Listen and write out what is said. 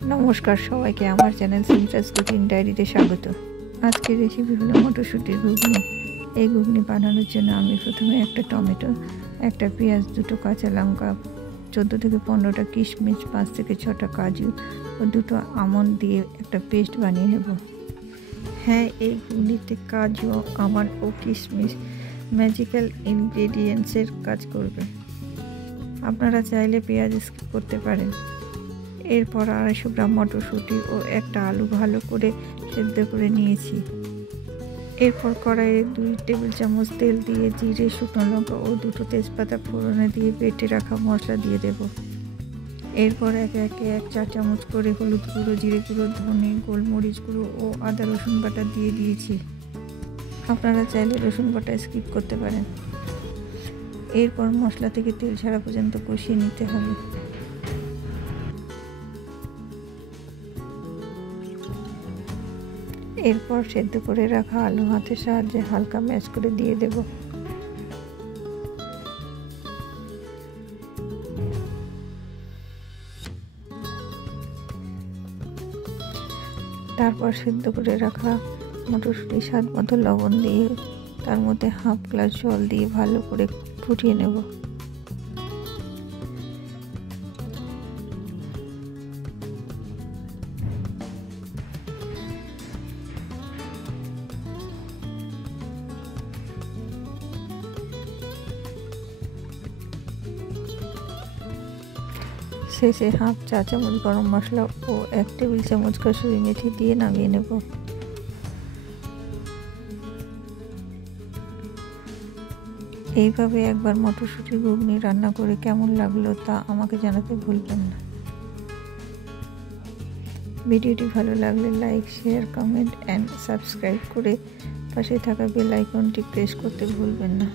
নমস্কার সবাইকে আমার চ্যানেল সিমসাস কুকিং ডায়েরিতে স্বাগত। আজকের রেসিপি হলো মটরশুঁটির ঘুগনি। এই ঘুগনি বানানোর জন্য আমি প্রথমে একটা টমেটো, একটা পেঁয়াজ, দুটো কাঁচা লঙ্কা, 14 থেকে 15টা কিশমিশ, 5 থেকে 6টা কাজু ও দুটো আমন্ড দিয়ে একটা পেস্ট বানিয়ে নেব। হ্যাঁ, এই ঘুগনিতে কাজু, আমন্ড ও কিশমিশ ম্যাজিক্যাল ইনগ্রেডিয়েন্টসের কাজ করবে। আপনারা চাইলে পেঁয়াজ স্কিপ করতে পারেন। এরপর 250 গ্রাম মটরশুঁটি ও একটা আলু ভালো করে সেদ্ধ করে নিয়েছি। এরপর কড়াইয়ে 2 টেবিল চামচ তেল দিয়ে জিরে, শুকনো লঙ্কা ও দুটো তেজপাতা ফোড়নে দিয়ে বেটে রাখা মশলা দিয়ে দেব। এরপর একে একে 1 চা চামচ করে হলুদ গুঁড়ো, জিরে গুঁড়ো, ধনে, গোলমরিচ গুঁড়ো ও আদা রসুন বাটা দিয়ে দিয়েছি। আপনারা চাইলে রসুন বাটা স্কিপ করতে পারেন। এরপর মশলা থেকে তেল ছাড়া পর্যন্ত কষিয়ে নিতে হবে। এরপর সেদ্ধ করে রাখা আলু হাতের সাহায্যে হালকা ম্যাশ করে দিয়ে দেব। তারপর সেদ্ধ করে রাখা মটরশুঁটি স্বাদ মতো লবণ দিয়ে তার মধ্যে হাফ গ্লাস জল দিয়ে ভালো করে ফুটিয়ে নেব। শেষে হাফ চা চামচ গরম মশলা ও 1 টেবিল চামচ কসুরি মেথি দিয়ে নামিয়ে নেব। এইভাবে একবার মটরশুঁটির ঘুগনি রান্না করে কেমন লাগলো তা আমাকে জানাতে ভুলবেন না। ভিডিওটি ভালো লাগলে like, share, comment and subscribe করে পাশে থাকা বেল আইকনটি প্রেস করতে ভুলবেন না।